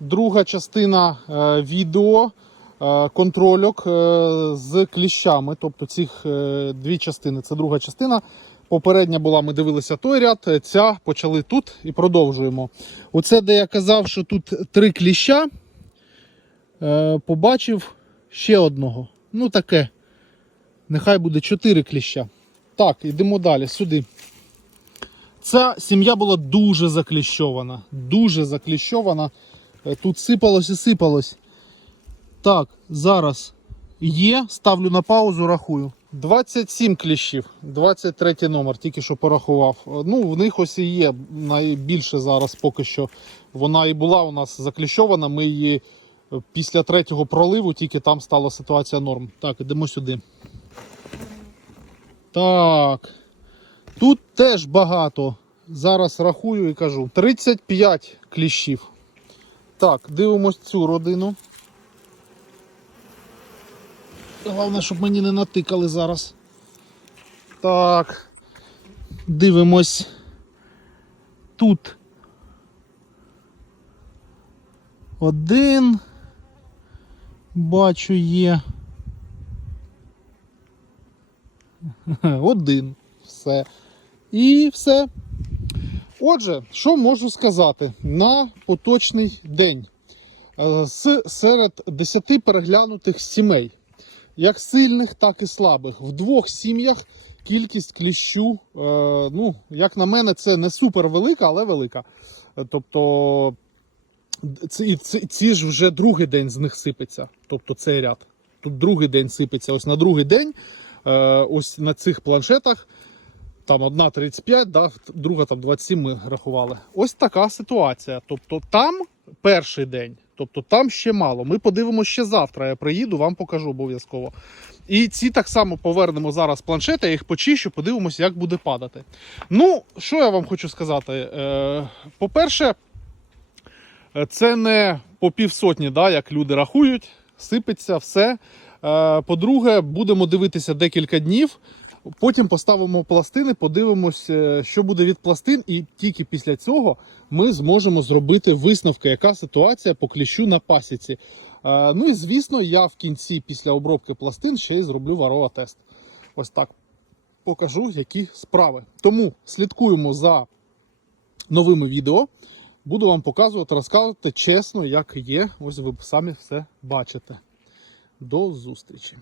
друга частина е, відео е, контрольок е, з кліщами. Тобто цих дві частини. Це друга частина. Попередня була, ми дивилися той ряд, ця почали тут і продовжуємо. Оце, де я казав, що тут три кліща, побачив ще одного. Ну таке. Нехай буде чотири кліща. Так, йдемо далі, сюди. Ця сім'я була дуже закліщована. Дуже закліщована. Е, Тут сипалось і сипалось. Так, зараз є. Ставлю на паузу, рахую. 27 кліщів, 23 номер, тільки що порахував. Е, Ну, в них ось і є найбільше зараз поки що. Вона і була у нас закліщована. Ми її е, після третього проливу, тільки там стала ситуація норм. Так, ідемо сюди. Так. Тут теж багато. Зараз рахую і кажу. 35 кліщів. Так, дивимось цю родину. Головне, щоб мені не натикали зараз. Так. Дивимось. Тут. Один. Бачу є. Один. Все. І все. Отже, що можу сказати на поточний день Е, з серед 10 переглянутих сімей, як сильних, так і слабих. В двох сім'ях кількість кліщу, е, ну, як на мене, це не супер велика, але велика. Е, Тобто, ці, ці, ці ж вже другий день з них сипеться. Тобто цей ряд. Тут другий день сипеться. Ось на другий день, е, ось на цих планшетах там одна 35, да, друга там 27 ми рахували. Ось така ситуація. Тобто там перший день, тобто там ще мало. Ми подивимося ще завтра. Я приїду, вам покажу обов'язково. І ці так само повернемо зараз планшети, я їх почищу, подивимося, як буде падати. Ну, що я вам хочу сказати? Е, По-перше, е, це не по півсотні, да, як люди рахують, сипеться все. Е, По-друге, будемо дивитися декілька днів. Потім поставимо пластини, подивимось, е, що буде від пластин, і тільки після цього ми зможемо зробити висновки, яка ситуація по кліщу на пасіці. Е, Ну і звісно, я в кінці, після обробки пластин, ще й зроблю варова тест. Ось так покажу, які справи. Тому слідкуємо за новими відео. Буду вам показувати, розказувати чесно, як є. Ось ви самі все бачите. До зустрічі!